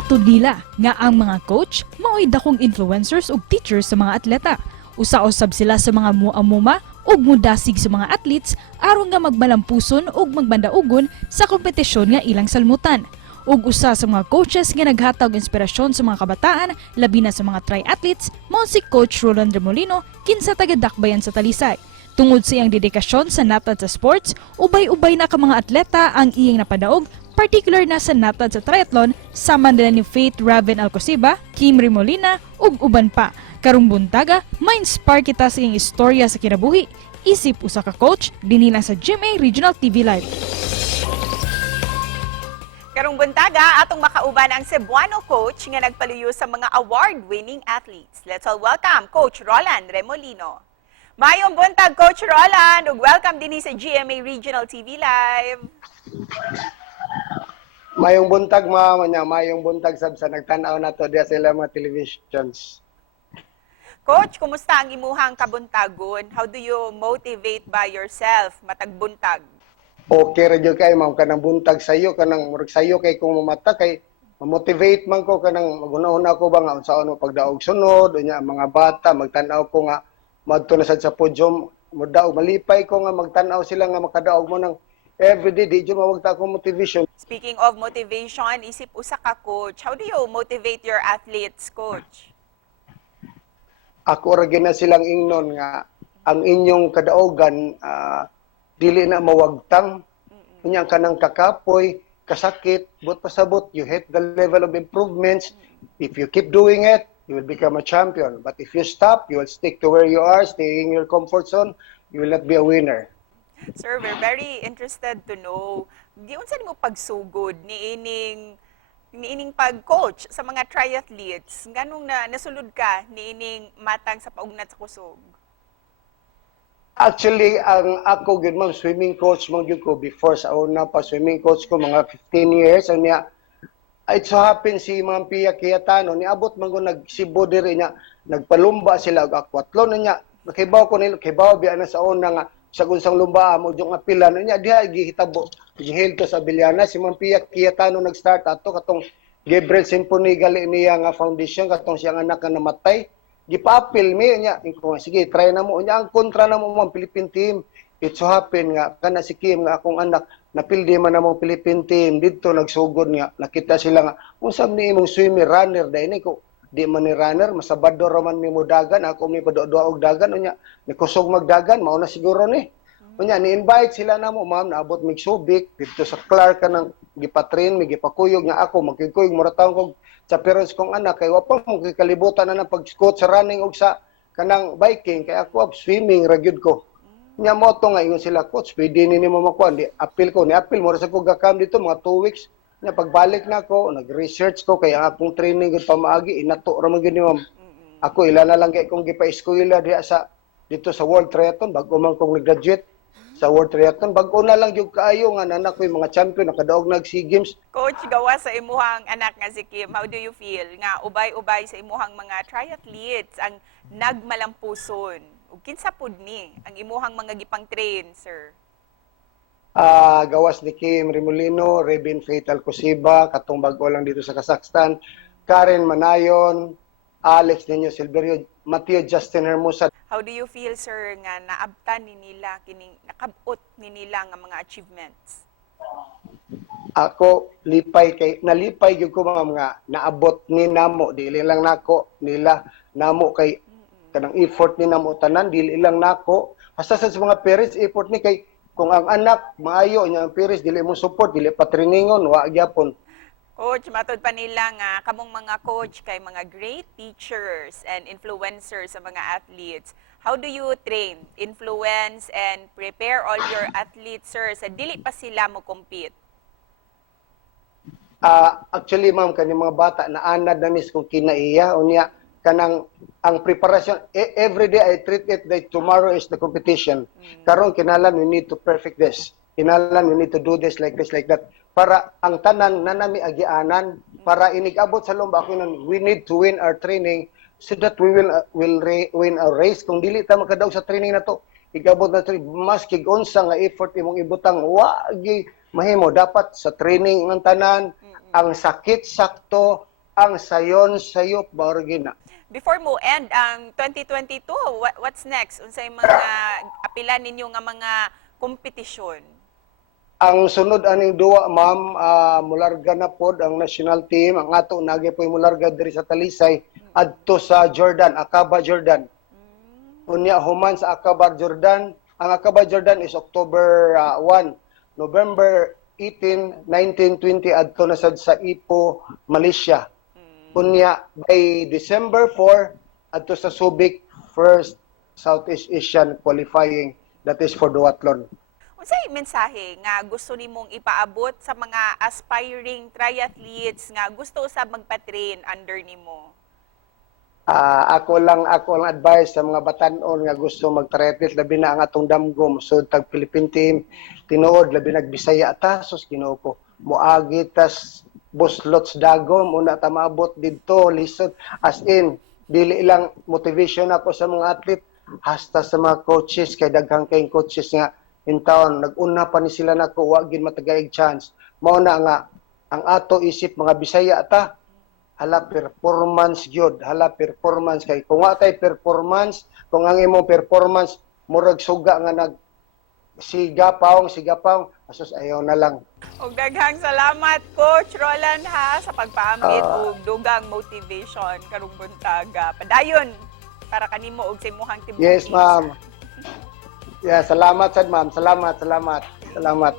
Matud nila nga ang mga coach mao'y dakong influencers ug teachers sa mga atleta. Usa-usab sila sa mga muamuma ug mudasig sa mga athletes aron nga magmalampuson ug magbandaugon sa kompetisyon nga ilang salmutan. Ug usa sa mga coaches nga naghatag inspirasyon sa mga kabataan, labi na sa mga triathletes, mao si Coach Roland Remolino kinsa taga-Dakbayan sa Talisay. Tungod sa iyang dedikasyon sa natad sa sports, ubay-ubay na ka mga atleta ang iyang napadaog, particular na sa natad sa triathlon, sama nila ni Faith Raven Alcosiba, Kim Remolina, ug uban pa. Karong buntaga, ma-inspire kita sa iyang istorya sa kinabuhi. Isip usa ka coach, dinila sa GMA Regional TV Live. Karong buntaga, atong makauban ang Cebuano coach nga nagpaluyo sa mga award-winning athletes. Let's all welcome Coach Roland Remolino. Mayong buntag, Coach Roland, ug welcome din sa GMA Regional TV Live. Mayong buntag, mama niya, mayong buntag sab sa nagtanaw na to diya sa ilang mga televisions. Coach, kumusta ang imuhang kabuntagon? How do you motivate by yourself matag buntag? Okay ra jud kay ma'am kanang buntag sayo kanang murag sayo kay kung mamata kay motivate man ko kanang magunahon ako ba nga unsaon mo pagdaog sunod unya mga bata magtan-aw ko nga madto na sad sa podium mudaog malipay ko nga magtan-aw sila nga makadaog mo ng everyday di jud mawagta ko motivation. Speaking of motivation, isip usa ka coach. How do you motivate your athletes, coach? Ako ra gina silang ingnon nga ang inyong kadaogan dili na mawagtang unya kanang kakapoy kasakit but pasabot you hit the level of improvements. If you keep doing it, you will become a champion, but if you stop, you will stick to where you are, stay in your comfort zone, you will not be a winner. Sir, we're very interested to know, di unsa nimo pagsugod niining pag-coach sa mga triathletes? Nganong nasulod ka niining matang sa paugnat sa kusog? Actually, ang ako gud ma'am swimming coach mo gyud ko before sa una pa swimming coach ko mga 15 years unya it so happen si Ma'am Pia Cayetano niabot man ko nagsibo diri niya nagpalumba sila og aquathlon niya nakibaw ko nila kibaw biya na sa una nga sa unsang lumba mo jung apilan niya diha gihitabo gihil to sa Biliana si Ma'am Pia Cayetano nag-start ato katong Gabriel Symphony gali niya nga foundation katong siyang anak nga namatay gipa-appeal mi niya ko sige try na mo niya ang kontra na mo ang Philippine team it so happen nga kana si Kim nga akong anak napildi man namong Philippine team didto nagsugod nga nakita sila nga unsam ni imong swimmer runner dai ni ko di man ni runner masabado ra man mi modagan ako mi padua og dagan unya nikusog magdagan mao na siguro ni unya ni-invite sila namo ma'am naabot mig Subic didto sa Clark kanang gipatrain mi gipakuyog nga ako magkikuyog mura taon kog sa parents kong anak kay wa pa mo kalibutan na ng pag-scout sa running ug sa kanang biking kay ako swimming ra gyud ko nya mo to nga ingon sila coach pwede ni nimo makuha di appeal ko ni appeal mo ra sa ko gakam dito mga 2 weeks nya pagbalik na ko nag-research ko kay ang akong training gud pamaagi inato ra man gyud ni ma'am ako ila na lang kay kung gipa-eskwela diha sa dito sa World Triathlon bago man kong nag-graduate sa World Triathlon bago na lang yung kaayo nga nanak ko yung mga champion nakadaog nag SEA Games. Coach, gawa sa imuhang anak nga si Kim, how do you feel nga ubay-ubay sa imuhang mga triathletes ang nagmalampuson? Ug kinsa pud ni ang imuhang mga gipang train, sir? Gawas ni Kim Remolino, Raven Faith Alcosiba, katong bago lang dito sa Kazakhstan, Karen Manayon, Alex Niño Silverio, Mateo Justin Hermosa. How do you feel, sir, nga naabtan ni nila kining nakabot ni nila nga mga achievements? Ako nalipay gyud ko ma'am nga naabot ni namo dili lang nako nila namo kay kanang effort ni namo tanan dili lang nako hasta sa mga parents effort ni kay kung ang anak maayo nya ang parents dili mo support dili pa trainingon wa gyapon. Coach, matod pa nila nga kamong mga coach kay mga great teachers and influencers sa mga athletes. How do you train, influence, and prepare all your athletes, sir, sa dili pa sila mo compete? Actually, ma'am, kani mga bata na anad na mis kung kinaiya unya kanang ang preparation every day I treat it like tomorrow is the competition. Karon kinalan we need to perfect this. Kinalan we need to do this like that. Para ang tanan na nami agianan para inigabot sa lumba ako nun, we need to win our training so that we will win our race kung dili ta makadaog sa training na to igabot na to mas kig unsa nga effort imong ibutang wa gi mahimo dapat sa training ng tanan ang sakit sakto ang sayon sayop baorgina. Before mo end ang 2022, what's next? Unsay mga apilan ninyo nga mga kompetisyon? Ang sunod aning duwa, ma'am, mularga na pod ang national team. Ang ato nagi po mularga diri sa Talisay adto sa Jordan, Aqaba, Jordan. Unya human sa Aqaba, Jordan. Ang Aqaba, Jordan is October 1. November 18, 19, 20 adto na sad sa Ipoh, Malaysia. Unya by December 4 adto sa Subic, first Southeast Asian qualifying, that is for duathlon. Unsay mensahe nga gusto nimong ipaabot sa mga aspiring triathletes nga gusto usab magpa-train under nimo? Ako lang advice sa mga batan-on nga gusto mag-triathlete, labi na ang atong damgo sud tag Philippine team, tinuod labi nagbisaya ta sus Ginoo ko. Moagi tas buslots dagom una ta maabot didto lisod, as in dili lang motivation ako sa mga athlete, hasta sa mga coaches, kay daghang kayong coaches nga in town nag-una pa ni sila nako wa gid matagaig chance. Mao na nga ang ato isip mga Bisaya ta, hala performance gyud, hala performance, kay kung wa tay performance, kung ang imong performance murag suga nga nag sigapaw asus ayaw na lang. Og daghang salamat Coach Roland ha sa pagpaambit og dugang motivation karong buntaga. Padayon para kanimo og sa imong tibuok. Yes, ma'am. Yeah, salamat sad ma'am. Salamat.